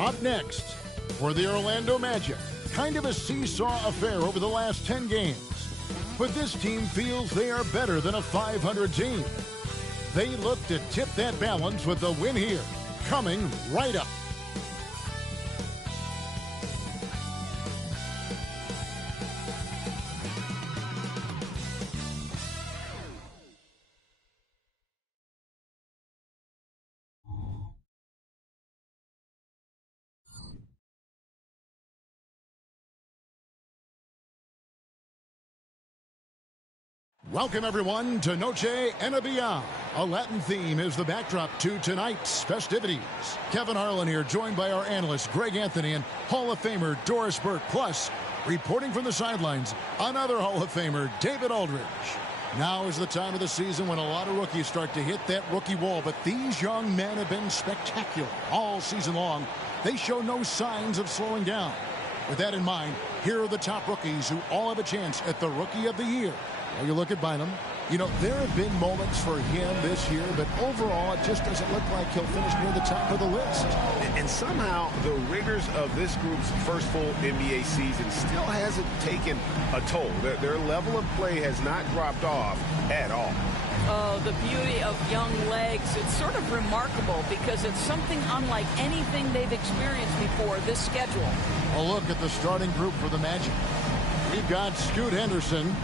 Up next, for the Orlando Magic, kind of a seesaw affair over the last 10 games. But this team feels they are better than a 500 team. They look to tip that balance with the win here, coming right up. Welcome, everyone, to Noche Enabia. A Latin theme is the backdrop to tonight's festivities. Kevin Harlan here, joined by our analysts Greg Anthony and Hall of Famer Doris Burke. Plus, reporting from the sidelines, another Hall of Famer, David Aldridge. Now is the time of the season when a lot of rookies start to hit that rookie wall, but these young men have been spectacular all season long. They show no signs of slowing down. With that in mind, here are the top rookies who all have a chance at the Rookie of the Year. Well, you look at Bynum. You know, there have been moments for him this year, but overall it just doesn't look like he'll finish near the top of the list. And somehow the rigors of this group's first full NBA season still hasn't taken a toll. Their level of play has not dropped off at all. Oh, the beauty of young legs. It's sort of remarkable because it's something unlike anything they've experienced before, this schedule. A look at the starting group for the Magic. We've got Scoot Henderson.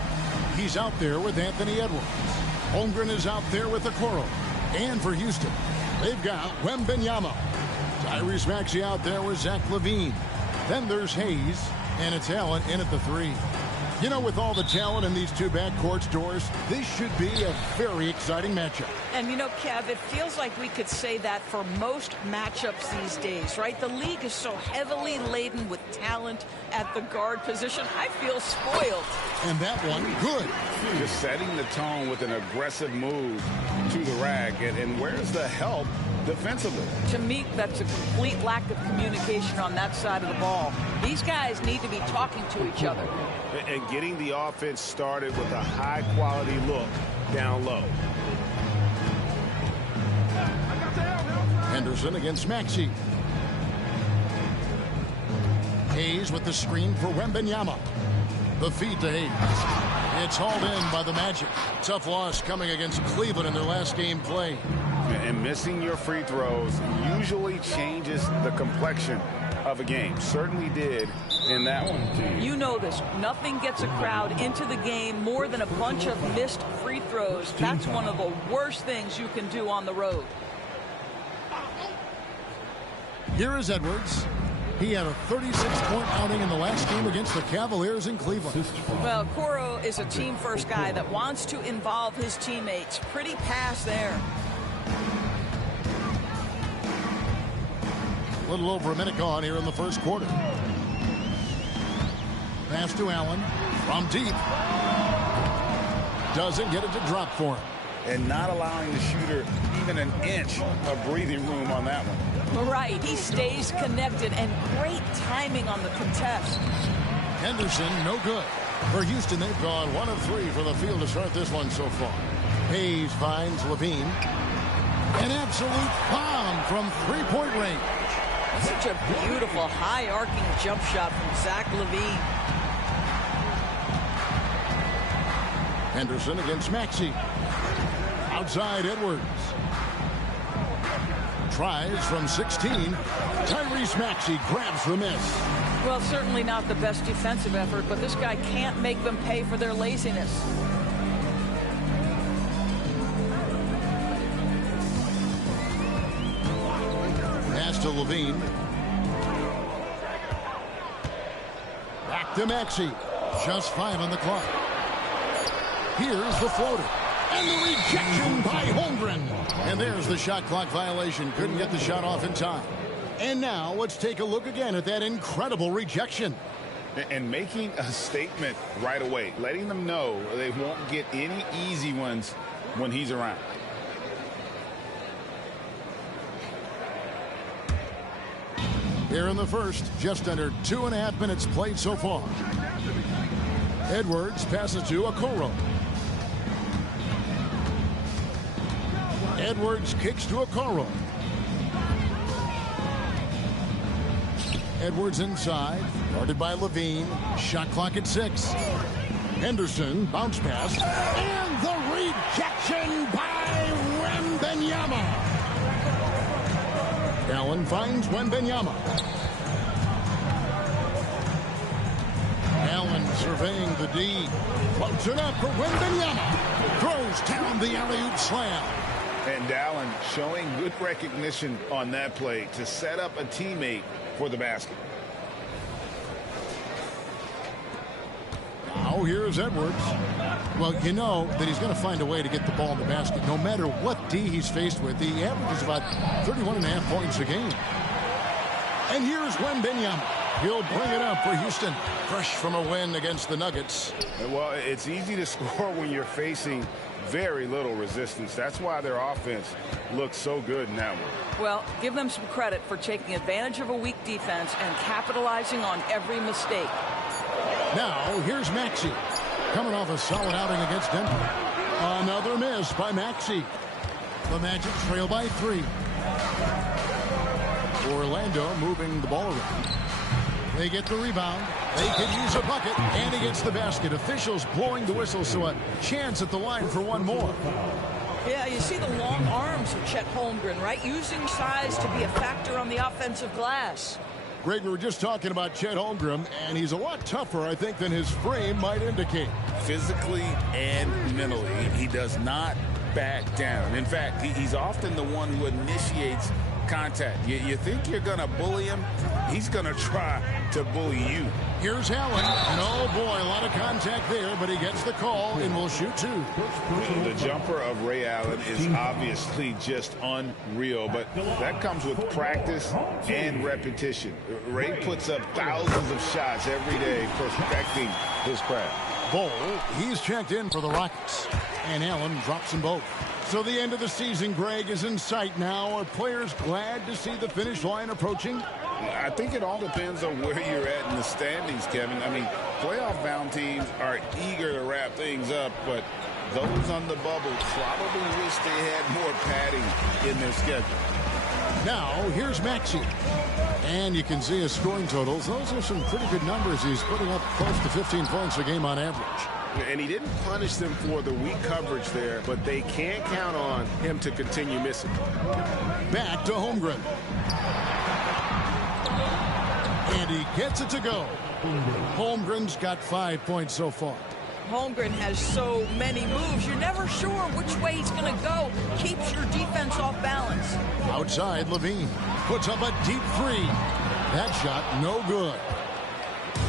He's out there with Anthony Edwards. Holmgren is out there with Okoro. And for Houston, they've got Wembanyama. Tyrese Maxey out there with Zach LaVine. Then there's Hayes, and it's Allen in at the 3. You know, with all the talent in these two backcourts, Doris, this should be a very exciting matchup. And you know, Kev, it feels like we could say that for most matchups these days, right? The league is so heavily laden with talent at the guard position. I feel spoiled. And that one, good. Just setting the tone with an aggressive move to the rack. And where's the help defensively? To me, that's a complete lack of communication on that side of the ball. These guys need to be talking to each other. And getting the offense started with a high-quality look down low. Henderson against Maxey. Hayes with the screen for Wembanyama. The feed to Hayes. It's hauled in by the Magic. Tough loss coming against Cleveland in their last game play. And missing your free throws usually changes the complexion of a game. Certainly did in that one. You know this. Nothing gets a crowd into the game more than a bunch of missed free throws. That's one of the worst things you can do on the road. Here is Edwards. He had a 36-point outing in the last game against the Cavaliers in Cleveland. Well, Okoro is a team-first guy that wants to involve his teammates. Pretty pass there. A little over a minute gone here in the first quarter. Pass to Allen from deep. Doesn't get it to drop for him. And not allowing the shooter even an inch of breathing room on that one. Right, he stays connected, and great timing on the contest. Henderson, no good. For Houston, they've gone 1 of 3 for the field to start this one so far. Hayes finds LaVine. An absolute bomb from three-point range. Such a beautiful high-arcing jump shot from Zach LaVine. Henderson against Maxey. Outside Edwards. Tries from 16. Tyrese Maxey grabs the miss. Well, certainly not the best defensive effort, but this guy can't make them pay for their laziness. Pass to LaVine. Back to Maxey. Just 5 on the clock. Here's the floater. And the rejection by Holmgren. And there's the shot clock violation. Couldn't get the shot off in time. And now let's take a look again at that incredible rejection. And making a statement right away. Letting them know they won't get any easy ones when he's around. Here in the first, just under 2.5 minutes played so far. Edwards passes to Okoro. Edwards kicks to Okoro. Edwards inside, guarded by Levine. Shot clock at 6. Henderson, bounce pass, and the rejection by Wembanyama. Allen finds Wembanyama. Allen surveying the D. Floats it up for Wembanyama. Throws down the alley-oop slam. And Allen showing good recognition on that play to set up a teammate for the basket. Now here's Edwards. Well, you know that he's going to find a way to get the ball in the basket. No matter what D he's faced with, he averages about 31.5 points a game. And here's Wembanyama. He'll bring it up for Houston. Fresh from a win against the Nuggets. Well, it's easy to score when you're facing very little resistance. That's why their offense looks so good in that one. Well, give them some credit for taking advantage of a weak defense and capitalizing on every mistake. Now, here's Maxey. Coming off a solid outing against Denver. Another miss by Maxey. The Magic trail by 3. Orlando moving the ball around. They get the rebound. They could use a bucket, and he gets the basket. Officials blowing the whistle, so a chance at the line for one more. Yeah, you see the long arms of Chet Holmgren, right? Using size to be a factor on the offensive glass. Greg, we were just talking about Chet Holmgren, and he's a lot tougher, I think, than his frame might indicate. Physically and mentally, he does not back down. In fact, he's often the one who initiates contact. You think you're going to bully him? He's going to try to bully you. Here's Allen, and oh boy, a lot of contact there, but he gets the call and will shoot 2. The jumper of Ray Allen is obviously just unreal, but that comes with practice and repetition. Ray puts up thousands of shots every day, perfecting his craft. Bol, he's checked in for the Rockets, and Allen drops them both. So the end of the season, Greg, is in sight now. Are players glad to see the finish line approaching? I think it all depends on where you're at in the standings, Kevin. I mean, playoff-bound teams are eager to wrap things up, but those on the bubble probably wish they had more padding in their schedule. Now, here's Maxey. And you can see his scoring totals. Those are some pretty good numbers. He's putting up close to 15 points a game on average. And he didn't punish them for the weak coverage there, but they can't count on him to continue missing. Back to Holmgren. And he gets it to go. Holmgren's got 5 points so far. Holmgren has so many moves. You're never sure which way he's going to go. Keeps your defense off balance. Outside, Levine puts up a deep 3. That shot, no good.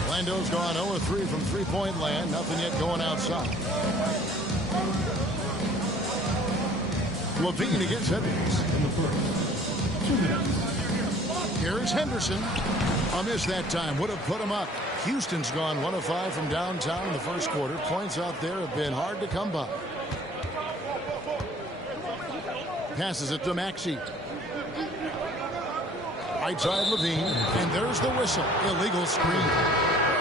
Orlando's gone 0-3 from three-point land. Nothing yet going outside. Levine against Edwards. Here's Henderson. A miss that time. Would have put him up. Houston's gone 1 of 5 from downtown in the first quarter. Points out there have been hard to come by. Passes it to Maxey. Right side Levine. And there's the whistle. Illegal screen.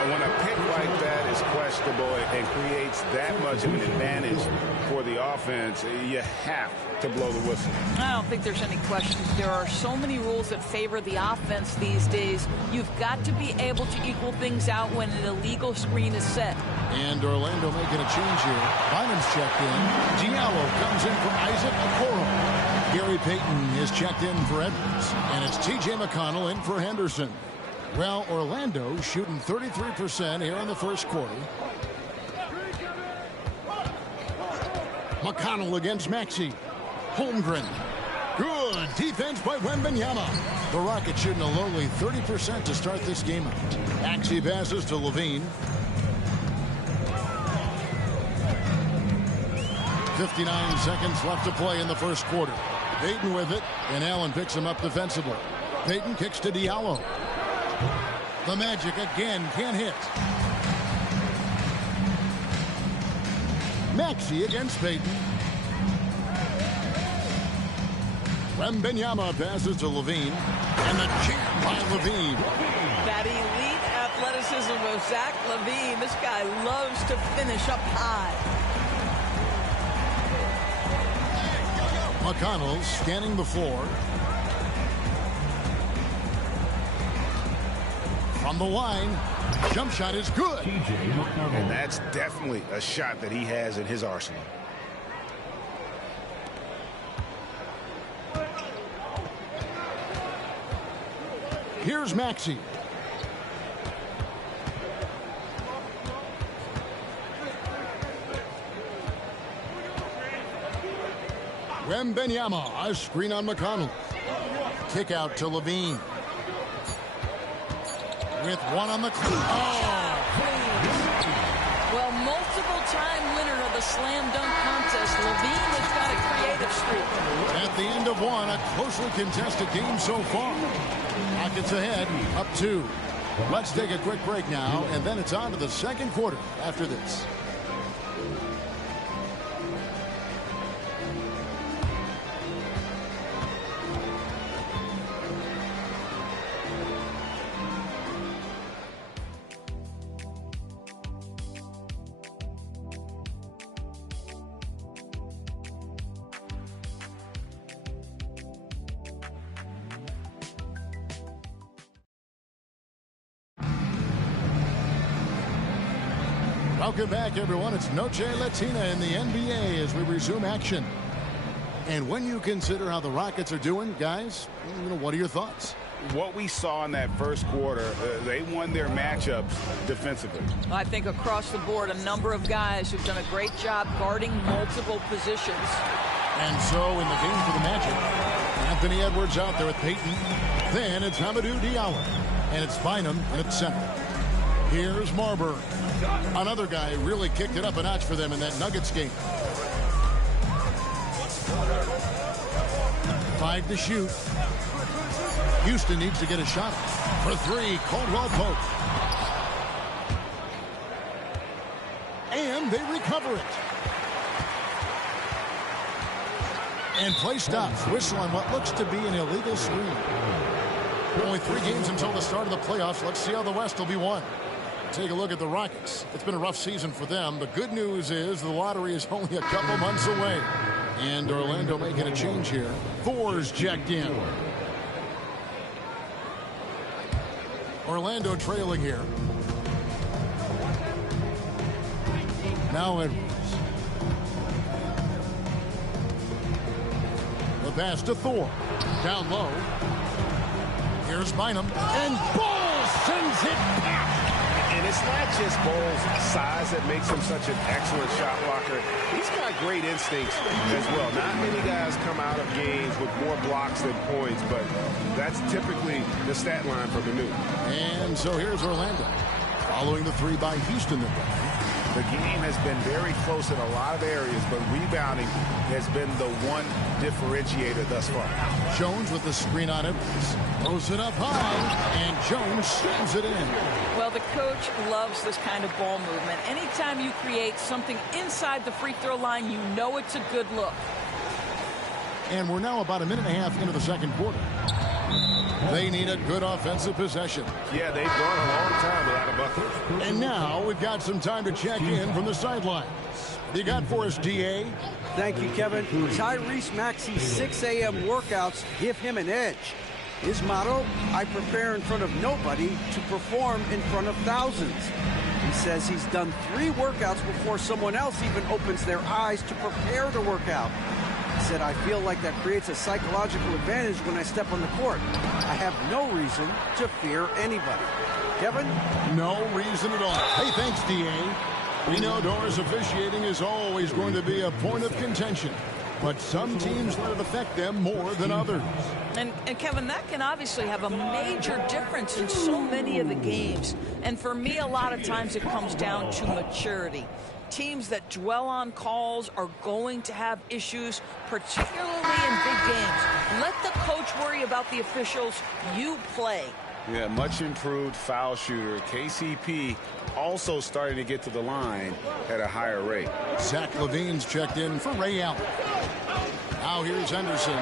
When a pick like that is questionable and creates that much of an advantage for the offense, you have to blow the whistle. I don't think there's any question. There are so many rules that favor the offense these days. You've got to be able to equal things out when an illegal screen is set. And Orlando making a change here. Bynum's checked in. Diallo comes in for Isaac Okoro. Gary Payton is checked in for Edwards. And it's T.J. McConnell in for Henderson. Well, Orlando shooting 33% here in the first quarter. McConnell against Maxey. Holmgren. Good defense by Wembanyama. The Rockets shooting a lowly 30% to start this game out. Maxey passes to Levine. 59 seconds left to play in the first quarter. Payton with it, and Allen picks him up defensively. Payton kicks to Diallo. The Magic again can't hit. Maxey against Payton. Wembanyama passes to Levine. And the jam by Levine. That elite athleticism of Zach Levine. This guy loves to finish up high. McConnell scanning the floor. From the line, jump shot is good. And that's definitely a shot that he has in his arsenal. Here's Maxey. Wembenyama, a screen on McConnell. Kick out to Levine. With one on the Well, multiple-time winner of the slam dunk contest, Levine has got a creative streak. At the end of one, a closely contested game so far. Rockets ahead, up 2. Let's take a quick break now, and then it's on to the second quarter after this. Welcome back, everyone. It's Noche Latina in the NBA as we resume action. And when you consider how the Rockets are doing, guys, what are your thoughts? What we saw in that first quarter, they won their matchups defensively. I think across the board, a number of guys who've done a great job guarding multiple positions. And so in the game for the Magic, Anthony Edwards out there with Peyton. Then it's Hamidou Diallo. And it's Bynum at center. Here's Marbury. Another guy who really kicked it up a notch for them in that Nuggets game. 5 to shoot. Houston needs to get a shot for 3. Caldwell Pope. And they recover it. And play stops. Whistle on what looks to be an illegal screen. Only 3 games until the start of the playoffs. Let's see how the West will be won. Take a look at the Rockets. It's been a rough season for them. The good news is the lottery is only a couple months away. And Orlando making a change here. 4's checked in. Orlando trailing here. Now Edwards. The pass to Thor. Down low. Here's Bynum. And Ball sends it back. And it's not just Ball's size that makes him such an excellent shot blocker. He's got great instincts as well. Not many guys come out of games with more blocks than points, but that's typically the stat line for Manu. And so here's Orlando. Following the 3 by Houston. The game has been very close in a lot of areas, but rebounding has been the one differentiator thus far. Jones with the screen on Edwards. Throws it up high, and Jones slams it in. Well, the coach loves this kind of ball movement. Anytime you create something inside the free throw line, you know it's a good look. And we're now about a minute and a half into the second quarter. They need a good offensive possession. Yeah, they've gone a long time without a bucket. And now we've got some time to check in from the sidelines. You got for us, D.A.? Thank you, Kevin. Tyrese Maxey's 6 a.m. workouts give him an edge. His motto, I prepare in front of nobody to perform in front of thousands. He says he's done 3 workouts before someone else even opens their eyes to prepare to work out. He said, I feel like that creates a psychological advantage when I step on the court. I have no reason to fear anybody. Kevin? No reason at all. Hey, thanks, D.A. We know Doris officiating is always going to be a point of contention, but some teams let it affect them more than others. And Kevin, that can obviously have a major difference in so many of the games. And for me, a lot of times it comes down to maturity. Teams that dwell on calls are going to have issues, particularly in big games. Let the coach worry about the officials. You play. Yeah, much improved foul shooter. KCP also starting to get to the line at a higher rate. Zach Levine's checked in for Ray Allen. Now here's Henderson.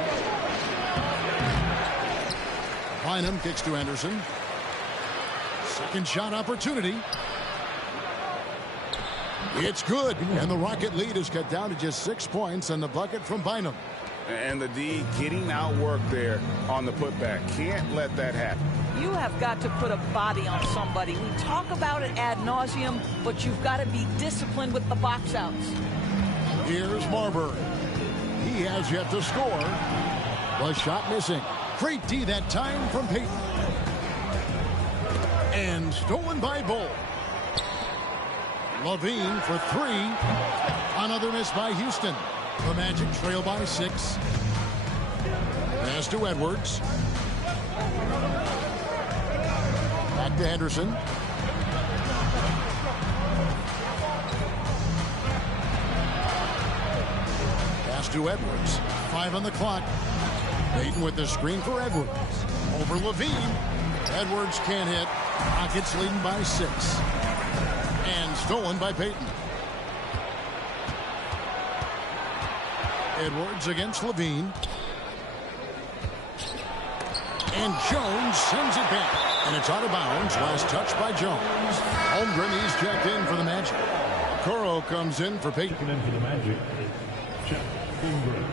Bynum kicks to Henderson. Second shot opportunity. It's good, and the Rocket lead is cut down to just 6 points and the bucket from Bynum. And the D getting outworked there on the putback. Can't let that happen. You have got to put a body on somebody. We talk about it ad nauseum, but you've got to be disciplined with the box outs. Here's Marbury. He has yet to score. The shot missing. Great D that time from Payton. And stolen by Bull. Levine for three. Another miss by Houston. The Magic trail by 6. Pass to Edwards. Back to Henderson. Pass to Edwards. 5 on the clock. Payton with the screen for Edwards. Over Levine. Edwards can't hit. Rockets leading by 6. And stolen by Payton. Edwards against Levine. And Jones sends it back. And it's out of bounds. Last touch by Jones. Holmgren, he's checked in for the Magic. Okoro comes in for Payton. Checking in for the Magic. Check. Holmgren.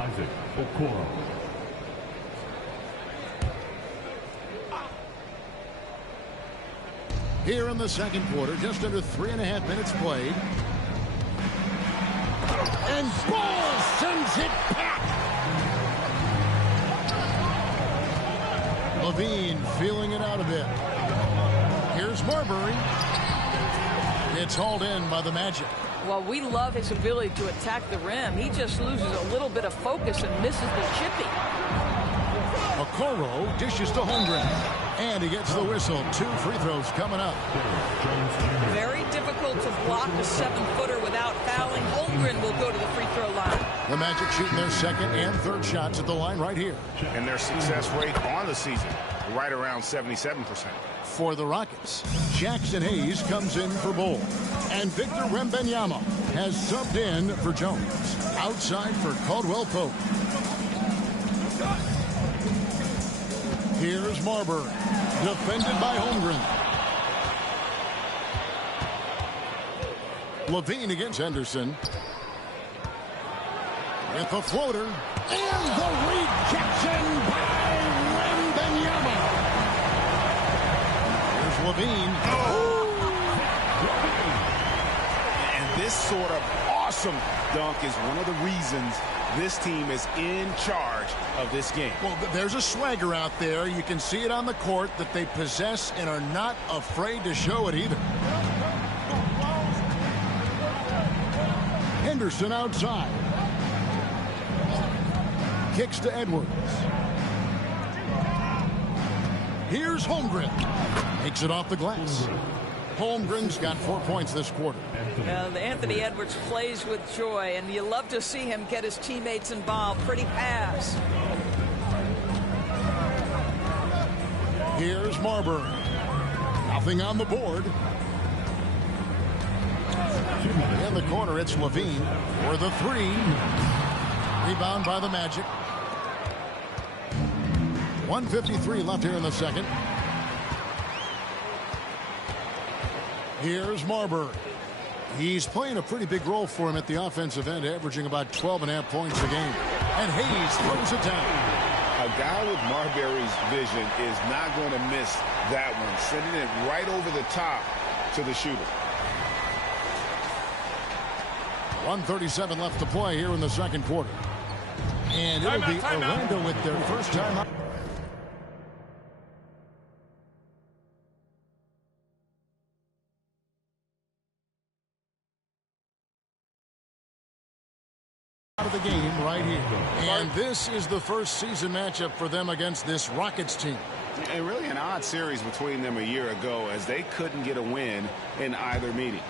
Isaac Okoro. Here in the second quarter, just under 3.5 minutes played. And Ball sends it back. Levine feeling it out a bit. Here's Marbury. It's hauled in by the Magic. Well, we love his ability to attack the rim. He just loses a little bit of focus and misses the chippy. Okoro dishes to Holmgren. And he gets the whistle. 2 free throws coming up. Very difficult to block a 7-footer without fouling. Holmgren will go to the free throw line. The Magic shooting their second and third shots at the line right here. And their success rate on the season, right around 77%. For the Rockets, Jackson Hayes comes in for Bull. And Victor Wembanyama has subbed in for Jones. Outside for Caldwell Pope. Here's Marbury. Defended by Holmgren. Levine against Henderson. With the floater. And the rejection by Wembanyama. Here's Levine. And this sort of awesome dunk is one of the reasons this team is in charge of this game. Well, there's a swagger out there. You can see it on the court that they possess and are not afraid to show it either. Henderson outside. Kicks to Edwards. Here's Holmgren. Takes it off the glass. Holmgren's got 4 points this quarter. Anthony Edwards plays with joy, and you love to see him get his teammates involved. Pretty pass. Here's Marbury. Nothing on the board. In the corner, it's Levine for the 3. Rebound by the Magic. 1:53 left here in the second. Here's Marbury. He's playing a pretty big role for him at the offensive end, averaging about 12.5 points a game. And Hayes throws it down. A guy with Marbury's vision is not going to miss that one, sending it right over the top to the shooter. 1:37 left to play here in the second quarter. And it'll be Orlando with their first time out. Of the game right here. And this is the first season matchup for them against this Rockets team. And really an odd series between them a year ago, as they couldn't get a win in either meeting.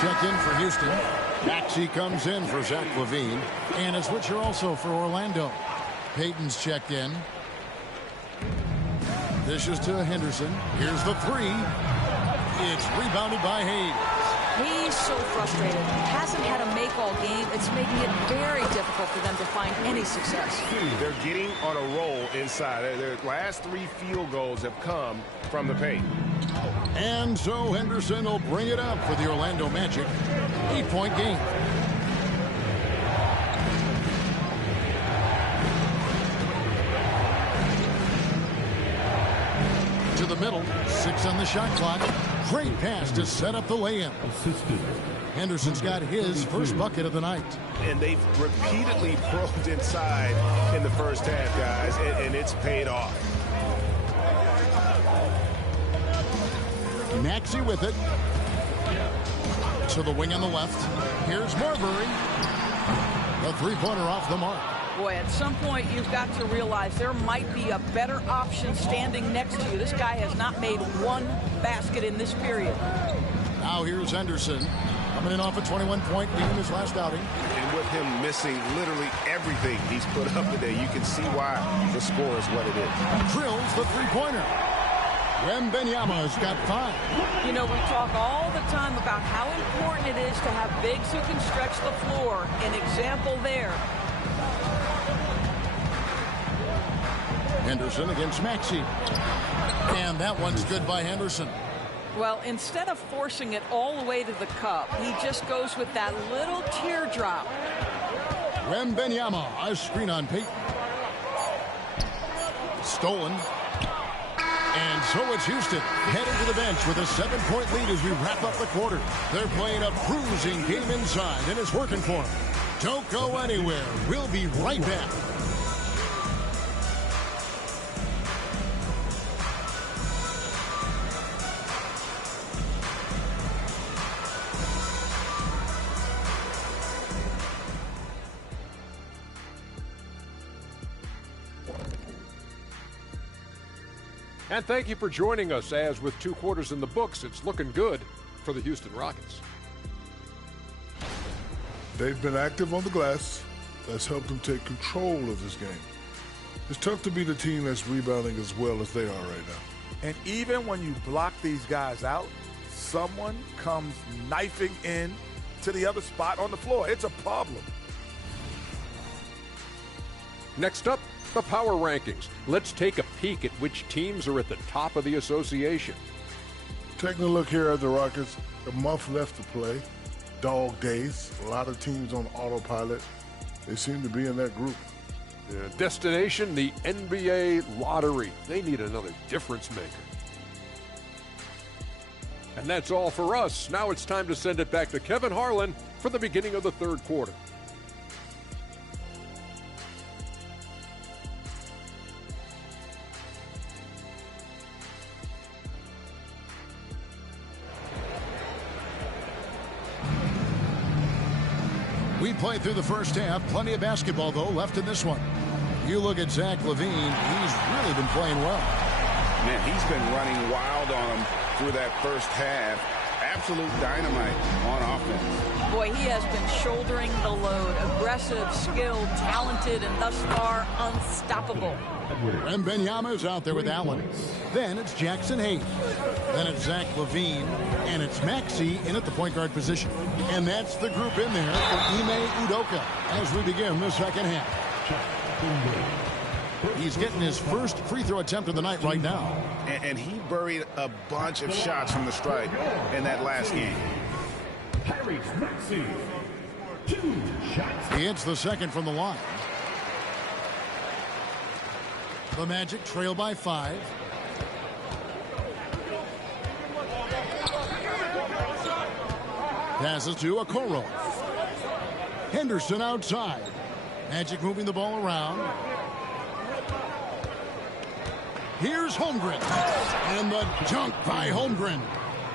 Checked in for Houston. Maxey comes in for Zach LaVine. And a switcher also for Orlando. Payton's checked in. Dishes to Henderson. Here's the 3. It's rebounded by Hayes. He's so frustrated. Hasn't had a make all game. It's making it very difficult for them to find any success. They're getting on a roll inside. Their last 3 field goals have come from the paint. And so Henderson will bring it up for the Orlando Magic. 8-point game. To the middle, 6 on the shot clock. Great pass to set up the lay-in. Henderson's got his first bucket of the night. And they've repeatedly probed inside in the first half, guys, and it's paid off. Maxey with it. To the wing on the left. Here's Marbury. A three-pointer off the mark. Boy, at some point you've got to realize there might be a better option standing next to you. This guy has not made one basket in this period. Now here's Henderson. Coming in off a 21-point game his last outing. And with him missing literally everything he's put up today, you can see why the score is what it is. Drills the three-pointer. Wembanyama's got 5. You know, we talk all the time about how important it is to have bigs who can stretch the floor. An example there. Henderson against Maxey. And that one's good by Henderson. Well, instead of forcing it all the way to the cup, he just goes with that little teardrop. Wembanyama, a screen on Payton. Stolen. And so it's Houston heading to the bench with a 7-point lead as we wrap up the quarter. They're playing a bruising game inside, and it's working for them. Don't go anywhere. We'll be right back. And thank you for joining us, as with 2 quarters in the books, it's looking good for the Houston Rockets. They've been active on the glass. That's helped them take control of this game. It's tough to beat a team that's rebounding as well as they are right now. And even when you block these guys out, someone comes knifing in to the other spot on the floor. It's a problem. Next up, the power rankings. Let's take a peek at which teams are at the top of the association. Taking a look here at the Rockets, a month left to play. Dog days, a lot of teams on autopilot. They seem to be in that group. Destination, the NBA lottery. They need another difference maker. And that's all for us. Now it's time to send it back to Kevin Harlan for the beginning of the 3rd quarter. We played through the first half. Plenty of basketball, though, left in this one. You look at Zach LaVine. He's really been playing well. Man, he's been running wild on him through that first half. Absolute dynamite on offense. Boy, he has been shouldering the load. Aggressive, skilled, talented, and thus far unstoppable. Wembanyama's out there with Allen. Then it's Jackson Hayes. Then it's Zach LaVine. And it's Maxey in at the point guard position. And that's the group in there for Ime Udoka as we begin the second half. He's getting his first free throw attempt of the night right now. And he buried a bunch of shots from the stripe in that last game. He hits the second from the line. The Magic trail by 5. Passes to Okoro. Henderson outside. Magic moving the ball around. Here's Holmgren. And the dunk by Holmgren.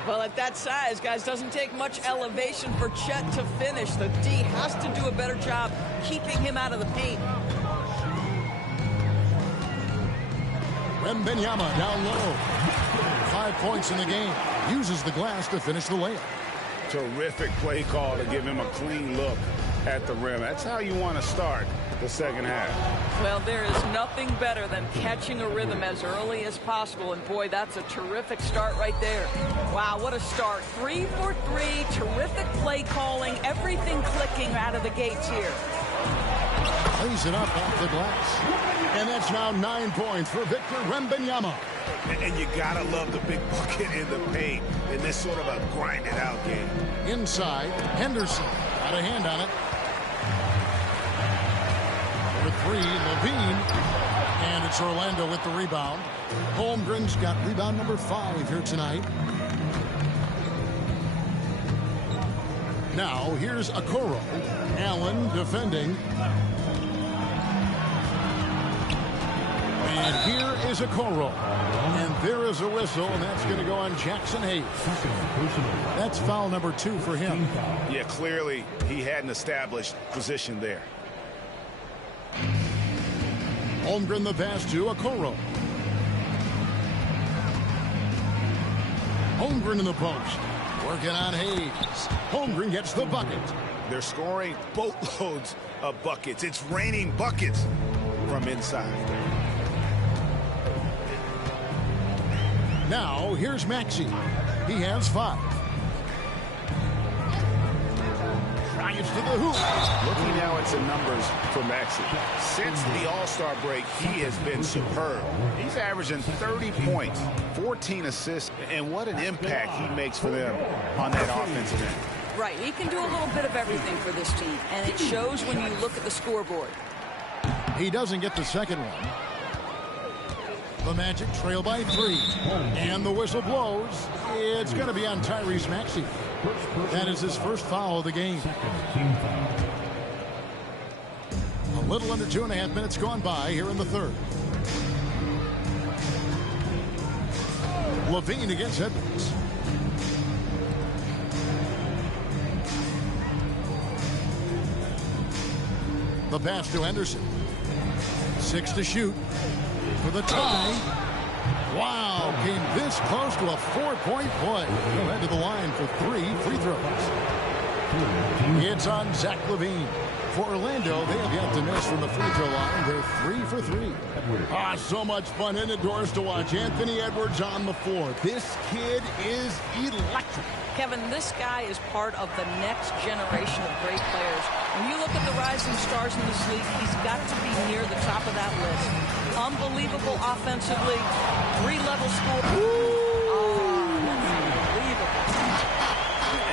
Well, at that size, guys, doesn't take much elevation for Chet to finish. The D has to do a better job keeping him out of the paint. Wembanyama down low. 5 points in the game. Uses the glass to finish the layup. Terrific play call to give him a clean look at the rim. That's how you want to start the second half. Well, there is nothing better than catching a rhythm as early as possible. And, boy, that's a terrific start right there. Wow, what a start. 3 for 3, terrific play calling, everything clicking out of the gates here. Lays it up off the glass. And that's now 9 points for Victor Wembanyama. And you got to love the big bucket in the paint in this sort of a grind-it-out game. Inside, Henderson got a hand on it. Number 3, Levine. And it's Orlando with the rebound. Holmgren's got rebound number 5 here tonight. Now, here's Okoro. Allen defending. And here is Okoro. And there is a whistle, and that's going to go on Jackson Hayes. That's foul number 2 for him. Yeah, clearly he had an established position there. Holmgren the pass to Okoro. Holmgren in the post. Working on Hayes. Holmgren gets the bucket. They're scoring boatloads of buckets. It's raining buckets from inside. Now, here's Maxey. He has 5. Drives to the hoop. Looking now at some numbers for Maxey. Since the All-Star break, he has been superb. He's averaging 30 points, 14 assists, and what an impact he makes for them on that offensive end. Right, he can do a little bit of everything for this team, and it shows when you look at the scoreboard. He doesn't get the second one. The Magic trail by 3. And the whistle blows. It's going to be on Tyrese Maxey. That is his first foul of the game. A little under 2.5 minutes gone by here in the third. Levine against Edwards. The pass to Henderson. 6 to shoot for the tie. Wow, came this close to a 4-point play. He'll head to the line for 3 free throws. It's on Zach LaVine. For Orlando, they have yet to miss from the free throw line. They're 3 for 3. So much fun indoors to watch. Anthony Edwards on the floor. This kid is electric. Kevin, this guy is part of the next generation of great players. When you look at the rising stars in this league, he's got to be near the top of that list. Unbelievable offensively, 3-level score. Unbelievable.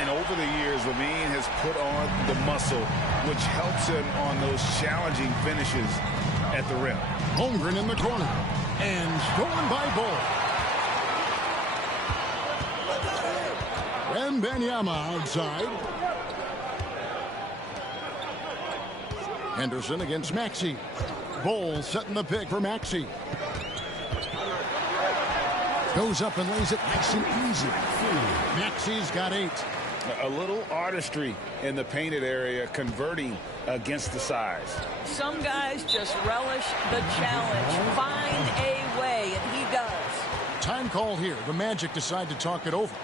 And over the years, LaVine has put on the muscle, which helps him on those challenging finishes at the rim. Holmgren in the corner. And stolen by Bull. Wembanyama outside. Henderson against Maxey. Bull setting the pick for Maxey. Goes up and lays it nice and easy. Maxey's got 8. A little artistry in the painted area, converting against the size. Some guys just relish the challenge. Find a way, and he does. Time call here. The Magic decide to talk it over.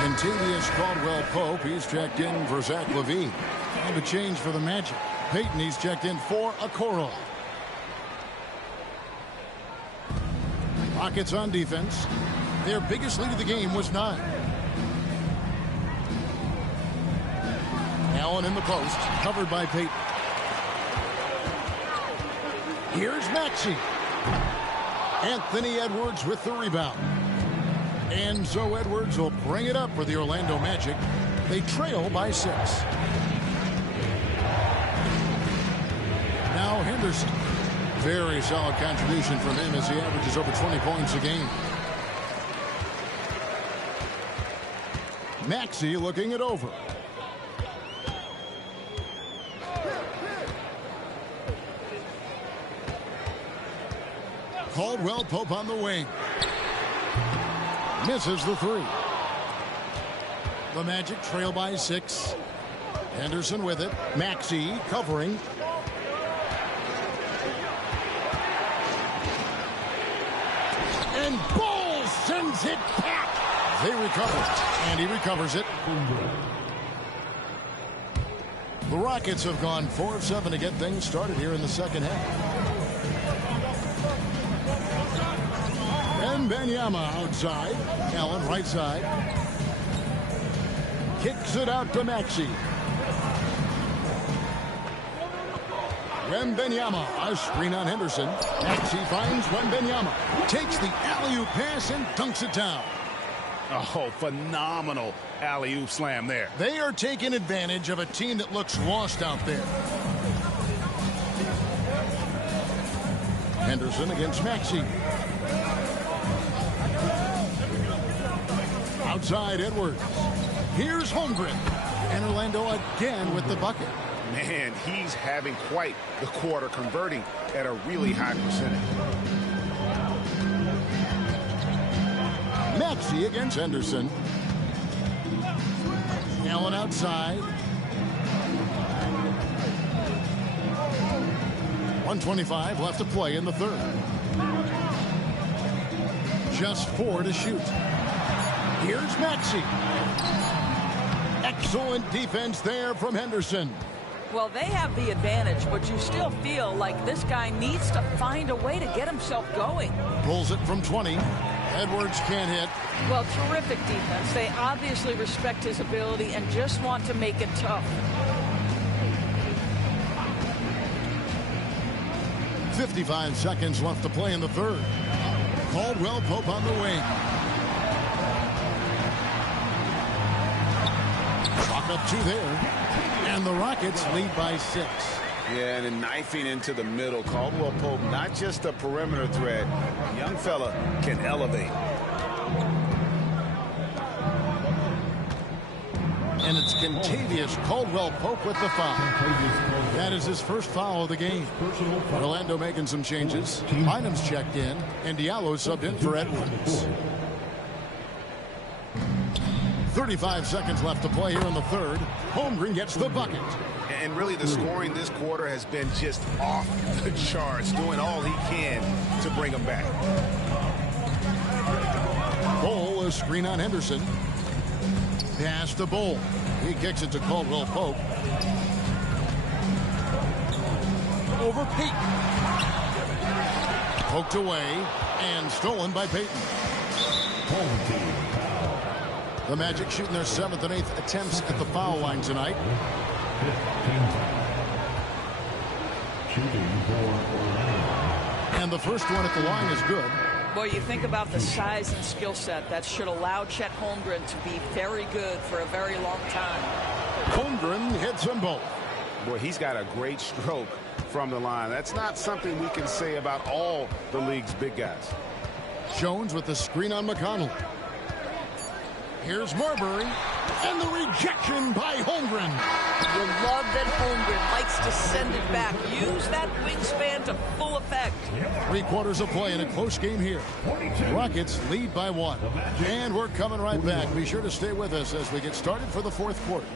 Contavious Caldwell-Pope, he's checked in for Zach LaVine. And a change for the Magic. Payton, he's checked in for Okoro. Rockets on defense. Their biggest lead of the game was 9. Allen in the post, covered by Payton. Here's Maxey. Anthony Edwards with the rebound. And so Edwards will bring it up for the Orlando Magic. They trail by 6. Now Henderson. Very solid contribution from him as he averages over 20 points a game. Maxey looking it over. Caldwell-Pope on the wing. Misses the 3. The Magic trail by 6. Henderson with it. Maxey covering. And Bowles sends it back. They recover it, and he recovers it. The Rockets have gone 4 of 7 to get things started here in the second half. Wembanyama outside. Allen right side. Kicks it out to Maxey. Wembanyama, a screen on Henderson. Maxey finds Wembanyama. Takes the alley-oop pass and dunks it down. Oh, phenomenal alley-oop slam there. They are taking advantage of a team that looks lost out there. Henderson against Maxey. Outside Edwards. Here's Holmgren. And Orlando again with the bucket. Man, he's having quite the quarter, converting at a really high percentage. Maxey against Henderson. Allen outside. 1:25 left to play in the third. Just 4 to shoot. Here's Maxey. Excellent defense there from Henderson. Well, they have the advantage, but you still feel like this guy needs to find a way to get himself going. Pulls it from 20. Edwards can't hit. Well, terrific defense. They obviously respect his ability and just want to make it tough. 55 seconds left to play in the third. Caldwell Pope on the wing. Chalk up 2 there. And the Rockets lead by 6. Yeah, and then knifing into the middle. Caldwell Pope, not just a perimeter threat. Young fella can elevate. And it's Kentavious Caldwell Pope with the foul. That is his first foul of the game. Orlando making some changes. Bynum's checked in, and Diallo subbed in for Edwards. 35 seconds left to play here in the third. Holmgren gets the bucket. And really the scoring this quarter has been just off the charts, doing all he can to bring them back. Bol, a screen on Henderson. Pass to Bol. He kicks it to Caldwell Pope. Over Payton. Poked away and stolen by Payton. The Magic shooting their 7th and 8th attempts at the foul line tonight. And the first one at the line is good. Boy, you think about the size and skill set that should allow Chet Holmgren to be very good for a very long time. Holmgren hits them both. Boy, he's got a great stroke from the line. That's not something we can say about all the league's big guys. Jones with the screen on McConnell. Here's Marbury, and the rejection by Holmgren. You love that Holmgren likes to send it back. Use that wingspan to full effect. 3/4 of play in a close game here. Rockets lead by 1. And we're coming right back. Be sure to stay with us as we get started for the 4th quarter.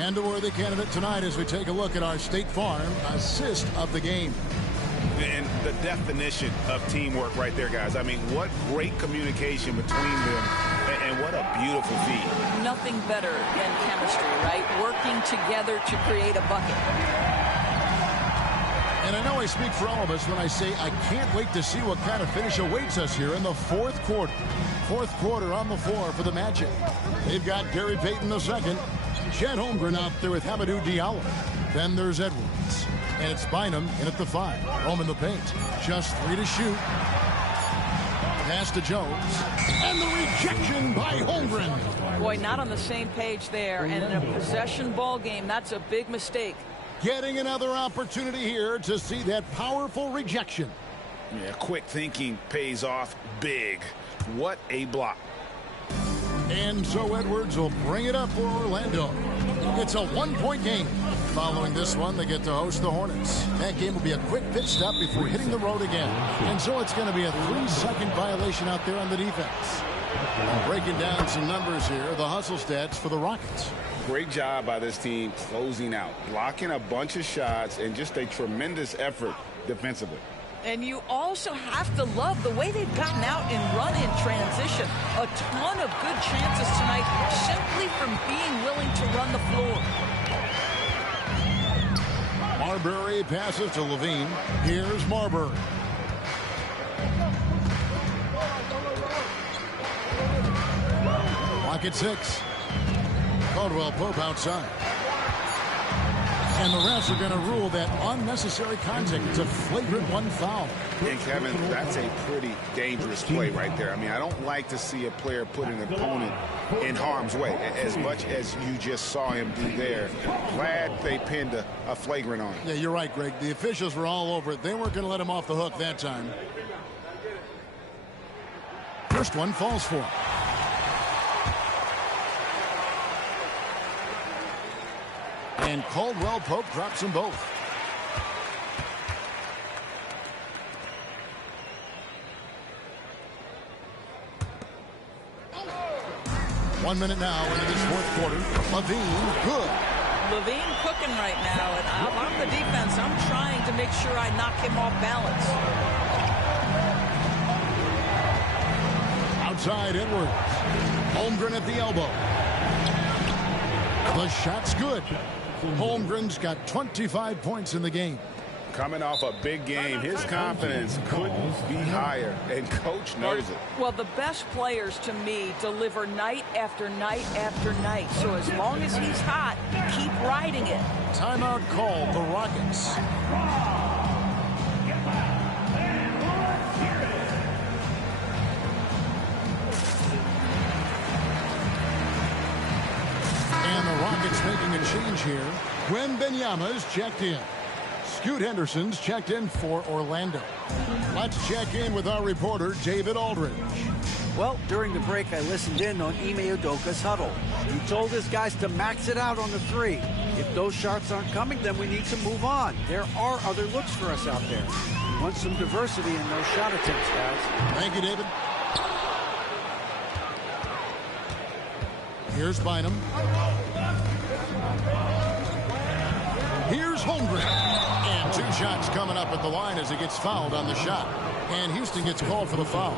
And a worthy candidate tonight as we take a look at our State Farm assist of the game. And the definition of teamwork right there, guys. I mean, what great communication between them, and what a beautiful feed. Nothing better than chemistry, right? Working together to create a bucket. And I know I speak for all of us when I say I can't wait to see what kind of finish awaits us here in the 4th quarter. 4th quarter on the floor for the Magic. They've got Gary Payton II. Chet Holmgren out there with Hamidou Diallo. Then there's Edwards. And it's Bynum in at the 5. Home in the paint. Just 3 to shoot. Pass to Jones. And the rejection by Holmgren. Boy, not on the same page there. And in a possession ball game, that's a big mistake. Getting another opportunity here to see that powerful rejection. Yeah, quick thinking pays off big. What a block. And so Edwards will bring it up for Orlando. It's a 1-point game. Following this one, they get to host the Hornets. That game will be a quick pit stop before hitting the road again. And so it's going to be a 3-second violation out there on the defense. Breaking down some numbers here, the hustle stats for the Rockets. Great job by this team closing out, blocking a bunch of shots, and just a tremendous effort defensively. And you also have to love the way they've gotten out and run in transition. A ton of good chances tonight simply from being willing to run the floor. Marbury passes to Levine. Here's Marbury. Lock at 6. Caldwell Pope outside. And the refs are going to rule that unnecessary contact. It's a flagrant 1 foul. And Kevin, that's a pretty dangerous play right there. I mean, I don't like to see a player put an opponent in harm's way as much as you just saw him do there. Glad they pinned a flagrant on him. Yeah, you're right, Greg. The officials were all over it. They weren't going to let him off the hook that time. First one falls for him. And Caldwell Pope drops them both. One minute now into this fourth quarter. Levine, good. Levine cooking right now, and I'm the defense. I'm trying to make sure I knock him off balance. Outside Edwards. Holmgren at the elbow. The shot's good. Holmgren's got 25 points in the game. Coming off a big game, his confidence couldn't be higher, and Coach knows it. Well, the best players to me deliver night after night after night. So as long as he's hot, keep riding it. Timeout called, the Rockets. Rockets making a change here. Wembanyama's checked in. Scoot Henderson's checked in for Orlando. Let's check in with our reporter, David Aldridge. Well, during the break, I listened in on Ime Udoka's huddle. He told his guys to max it out on the 3. If those shots aren't coming, then we need to move on. There are other looks for us out there. We want some diversity in those shot attempts, guys. Thank you, David. Here's Bynum. Here's Holmgren. And 2 shots coming up at the line as he gets fouled on the shot. And Houston gets called for the foul.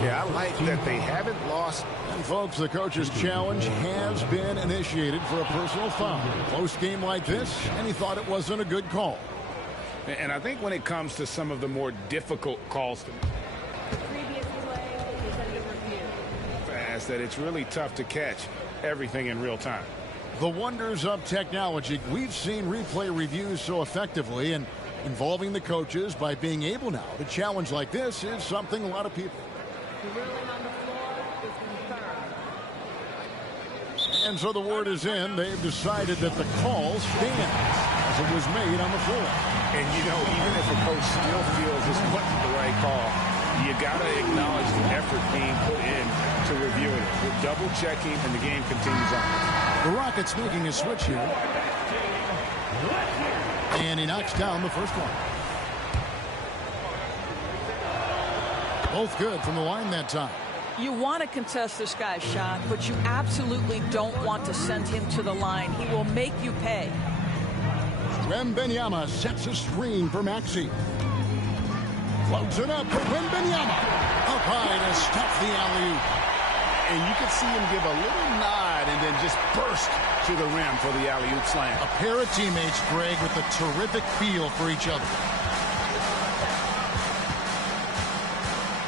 Yeah, I like that they haven't lost. And folks, the coach's challenge has been initiated for a personal foul. Close game like this, and he thought it wasn't a good call. And I think when it comes to some of the more difficult calls to fast, that it's really tough to catch everything in real time. The wonders of technology. We've seen replay reviews so effectively, and involving the coaches by being able now to challenge like this is something a lot of people. And so the word is in. They've decided that the call stands as it was made on the floor. And, you know, even if a coach still feels this wasn't the right call, you got to acknowledge the effort being put in to reviewing it. We're double-checking, and the game continues on. The Rockets making a switch here. And he knocks down the first one. Both good from the line that time. You want to contest this guy's shot, but you absolutely don't want to send him to the line. He will make you pay. Wembanyama sets a screen for Maxey. Floats it up for Wembanyama. Up high to stuff the alley-oop. And you can see him give a little nod and then just burst to the rim for the alley-oop slam. A pair of teammates, Greg, with a terrific feel for each other.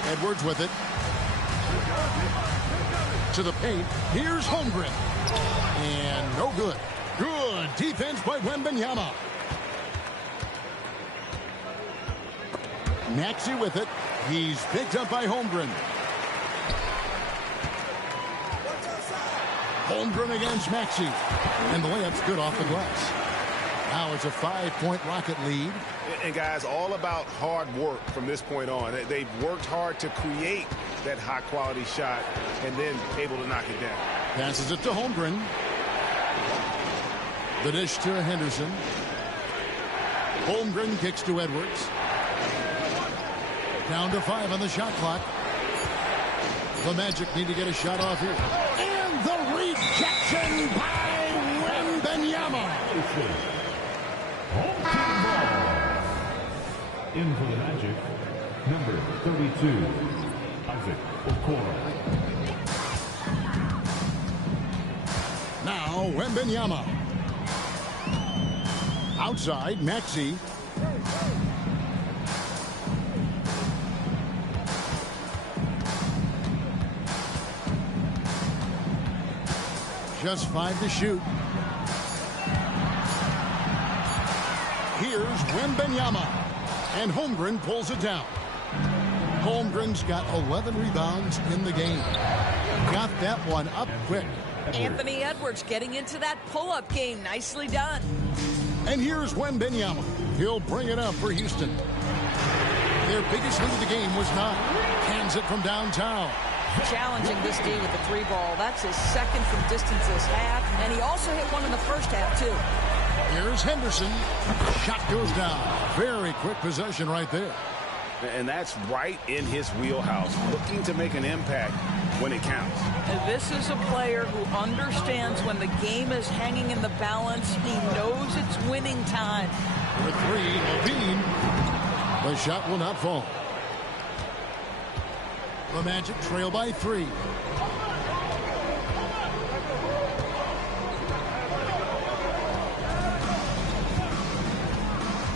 Edwards with it. To the paint. Here's Holmgren. And no good. Good defense by Wembanyama. Maxey with it. He's picked up by Holmgren. Holmgren against Maxey. And the layup's good off the glass. Now it's a 5-point Rocket lead. And guys, all about hard work from this point on. They've worked hard to create that high-quality shot and then able to knock it down. Passes it to Holmgren. The dish to Henderson. Holmgren kicks to Edwards. Down to 5 on the shot clock. The Magic need to get a shot off here. And the rejection by Wembanyama. In for the Magic, number 32, Isaac Okoro. Now Wembanyama. Outside, Maxey. Just 5 to shoot. Here's Wembanyama. And Holmgren pulls it down. Holmgren's got 11 rebounds in the game. Got that one up quick. Anthony Edwards getting into that pull-up game. Nicely done. And here's Wembanyama. He'll bring it up for Houston. Their biggest lead of the game was 9. Hands it from downtown. Challenging this D with the 3 ball. That's his second from distance this half. And he also hit one in the first half, too. Here's Henderson. Shot goes down. Very quick possession right there. And that's right in his wheelhouse. Looking to make an impact when it counts. And this is a player who understands when the game is hanging in the balance. He knows it's winning time. For 3, Levine. The shot will not fall. The Magic trail by 3.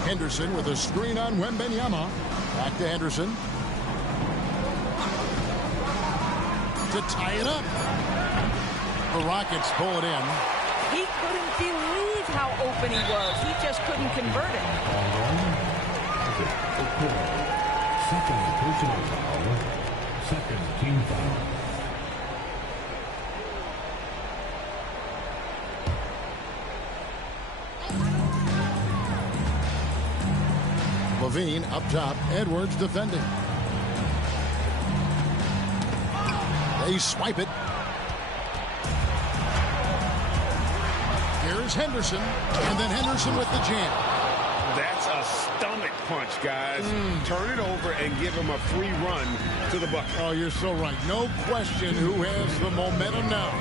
Henderson with a screen on Wembanyama. Back to Henderson. To tie it up. The Rockets pull it in. He couldn't believe how open he was. He just couldn't convert it. Second personal foul. Second team foul. Levine up top. Edwards defending. They swipe it. Here's Henderson. And then Henderson with the jam. That's a stomach punch, guys. Turn it over and give him a free run to the bucket. Oh, you're so right. No question who has the momentum now.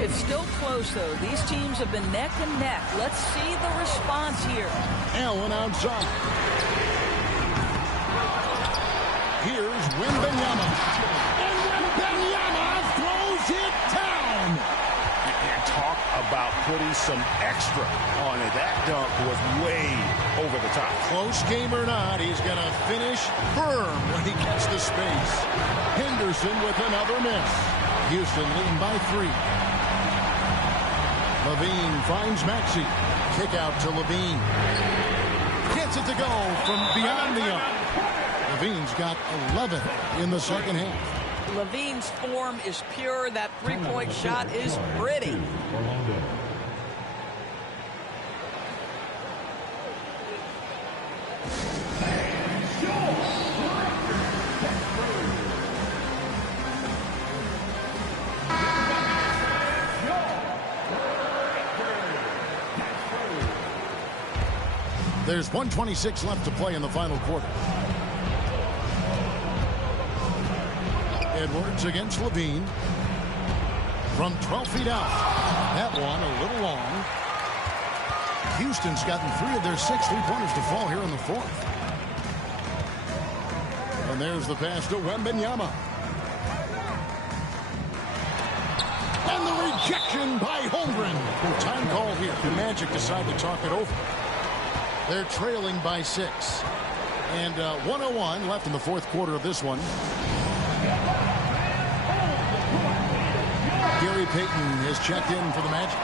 It's still close, though. These teams have been neck and neck. Let's see the response here. Allen outside. Here's Wembanyama. And Wembanyama throws it down. And talk about putting some extra on it. That dunk was way over the top. Close game or not, he's going to finish firm when he gets the space. Henderson with another miss. Houston leading by 3. Levine finds Maxey. Kick out to Levine. Gets it to go from beyond the arc. Levine's got 11 in the second half. Levine's form is pure. That three-point shot is pretty. There's 1:26 left to play in the final quarter. Edwards against Levine. From 12 feet out. That one a little long. Houston's gotten 3 of their 6 3-pointers to fall here in the 4th. And there's the pass to Wembanyama. And the rejection by Holmgren. Time call here. The Magic decide to talk it over. They're trailing by 6. And 1:01 left in the 4th quarter of this one. Gary Payton has checked in for the Magic.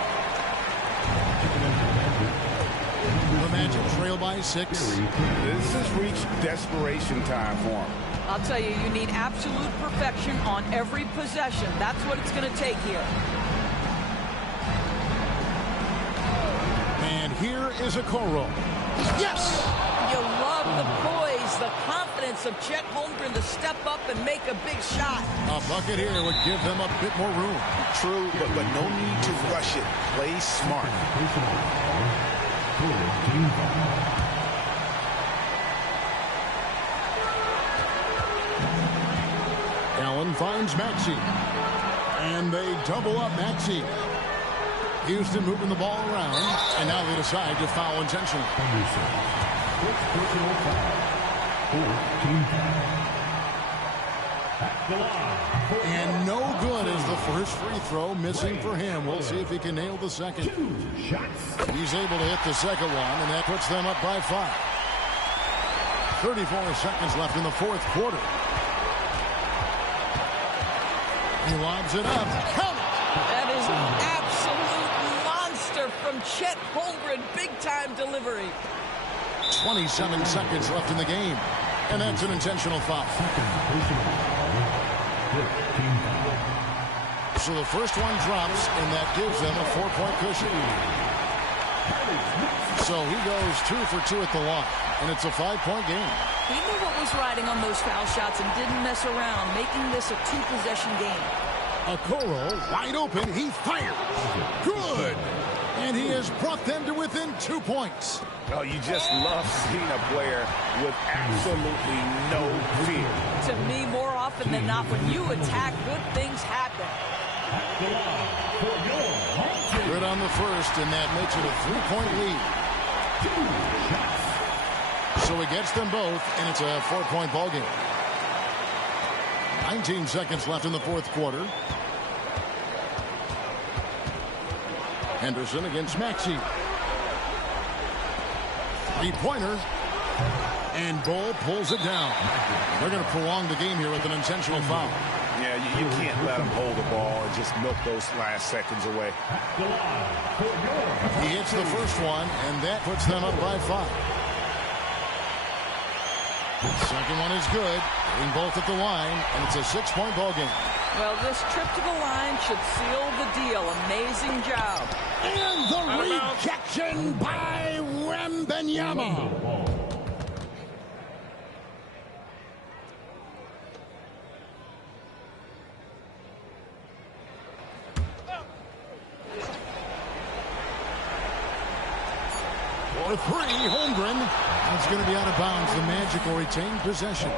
The Magic trail by 6. This has reached desperation time for him. I'll tell you, you need absolute perfection on every possession. That's what it's going to take here. And here is a Okoro. Yes! You love the poise, the confidence of Chet Holmgren to step up and make a big shot. A bucket here would give them a bit more room. True, but no need to rush it. Play smart. Allen finds Maxey. And they double up Maxey. Houston moving the ball around, and now they decide to foul intentionally. And no good is the first free throw, missing for him. We'll see if he can nail the second. He's able to hit the second one, and that puts them up by 5. 34 seconds left in the fourth quarter. He lobs it up. Count it! That is an absolute monster from Chet Holmgren. Big-time delivery. 27 seconds left in the game. And that's an intentional foul. So the first one drops, and that gives them a 4-point cushion. So he goes 2 for 2 at the line, and it's a 5-point game. He knew what was riding on those foul shots and didn't mess around, making this a 2-possession game. Okoro, wide open, he fires. Good! And he has brought them to within 2 points. Oh, you just love seeing a player with absolutely no fear. To me, more often than not, when you attack, good things happen. Good on the first, and that makes it a 3-point lead. So he gets them both, and it's a 4-point ball game. 19 seconds left in the fourth quarter. Henderson against Maxey. 3-pointer. And Bull pulls it down. They're going to prolong the game here with an intentional foul. Yeah, you can't let him hold the ball and just milk those last seconds away. He hits the first one, and that puts them up by 5. The second one is good. Hitting both at the line, and it's a 6-point ball game. Well, this trip to the line should seal the deal. Amazing job. And the rejection by Wembanyama. For 3, Holmgren. That's going to be out of bounds. The Magic will retain possession.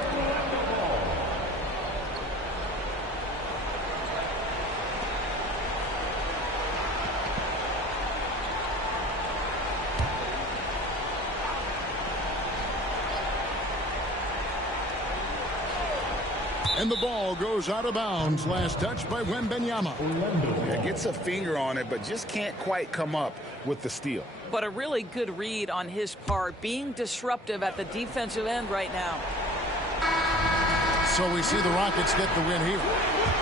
And the ball goes out of bounds. Last touch by Wembanyama. Yeah, gets a finger on it, but just can't quite come up with the steal. But a really good read on his part, being disruptive at the defensive end right now. So we see the Rockets get the win here.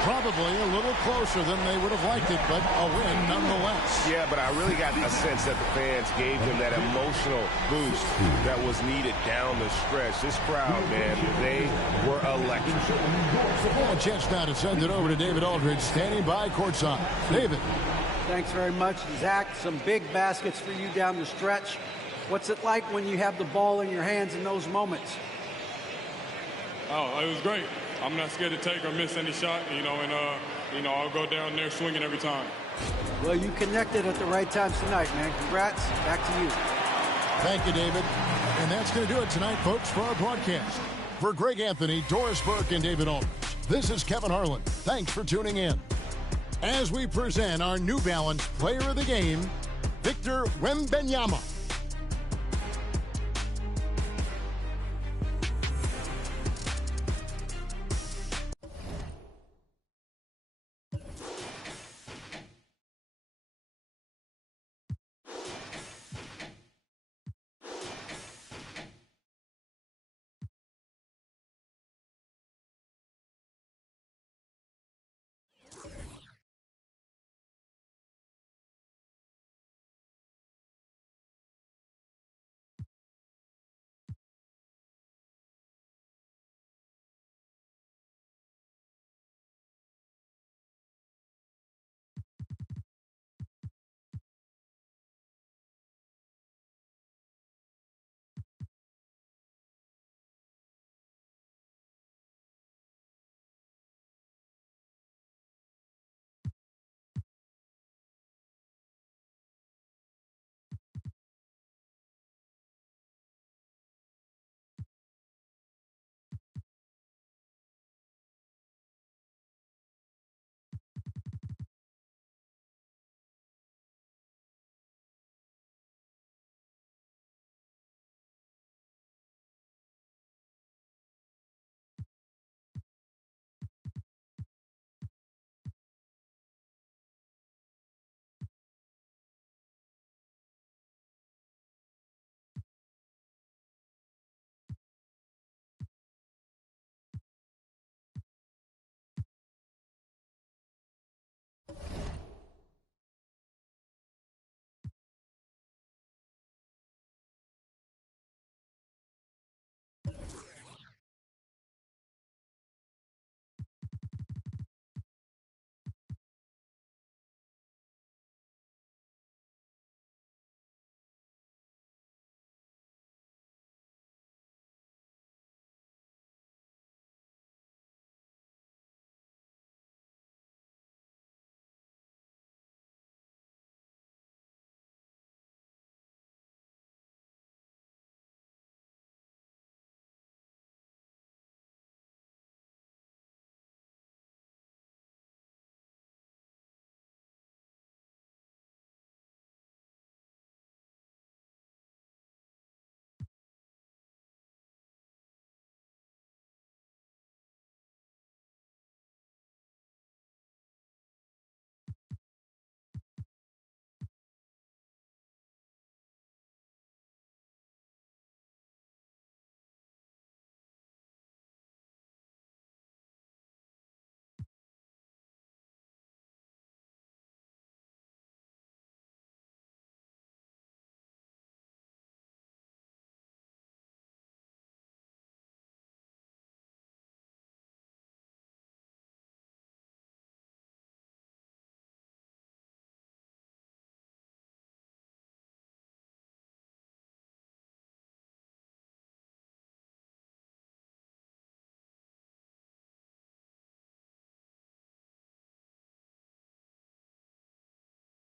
Probably a little closer than they would have liked it, but a win nonetheless. Yeah, but I really got a sense that the fans gave them that emotional boost that was needed down the stretch. This crowd, man, they were electric. A chance now to send it over to David Aldridge, standing by courtside. David. Thanks very much, Zach. Some big baskets for you down the stretch. What's it like when you have the ball in your hands in those moments? Oh, it was great. I'm not scared to take or miss any shot, and I'll go down there swinging every time. Well, you connected at the right times tonight, man. Congrats. Back to you. Thank you, David. And that's going to do it tonight, folks, for our broadcast. For Greg Anthony, Doris Burke, and David Aldridge, this is Kevin Harlan. Thanks for tuning in. As we present our New Balance Player of the Game, Victor Wembanyama.